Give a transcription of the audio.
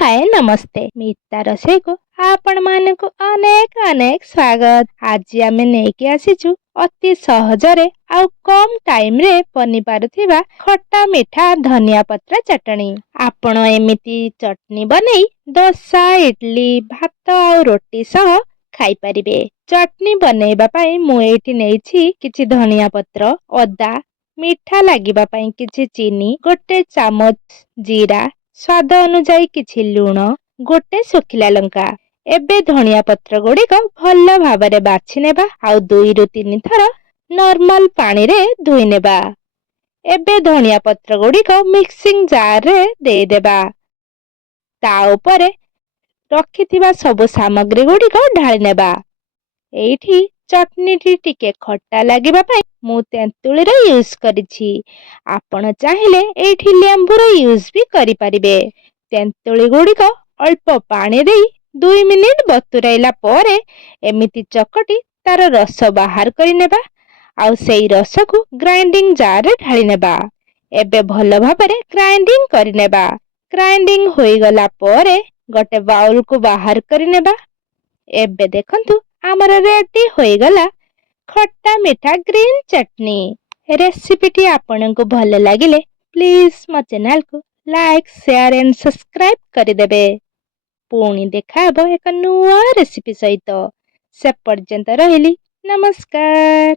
हाय नमस्ते मिता रोषे को आपण मानक अनेक अनेक स्वागत। आज आमे नेकी आसीचु अति सहजरे आउ कम टाइम रे बनी पारुथिबा खट्टा मीठा धनिया पत्र चटनी। आपण एमिति चटनी बनेई डोसा इडली भात आउ रोटी सह खाई परिबे। चटनी बनेइबा पई मु एठी नेइछि किछि धनिया पत्र अदा मीठा लागिबा पई किछि चीनी गोटे चामच जीरा स्वाद अनुसार किछि लुण गोटे सुखिला लंका। एबे धनिया पत्र गुड़िक भल भाबरे बाछि नेबा आउ 2 रु 3 थर नॉर्मल पानी रे धोई नेबा। एबे धनिया पत्र गुड़िक मिक्सिंग जार रे दे देबा। ता ऊपरे रखिथिबा सब सामग्री गुड़िक ढाଳି नेबा। एठी चटनी टिके खट्टा लागिबा पई मु तेंतुली रे यूज करिछि। आपण चाहिले एठी लेंबू रे यूज भी करि परिबे। तेंतुली गुड़िक अल्प पानी देई 2 मिनिट बतुराइला परे एमिति चकटी तार रस बाहर करि नेबा आउ सेई रस को ग्राइंडिंग जार रे ढाଳି नेबा। एबे भल भाबरे ग्राइंडिंग करि नेबा। ग्राइंडिंग होई गला परे गोटे बाउल को बाहर करि नेबा। एबे देखंतु हमर रेडी होई गला खट्टा मीठा ग्रीन चटनी। रेसिपी टी आपनको भल लागिले प्लीज मो चैनल को लाइक शेयर एंड सब्सक्राइब कर देबे। पुणी देखा हबो एक नुआ रेसिपी सहित। से पर्यंत रहिली नमस्कार।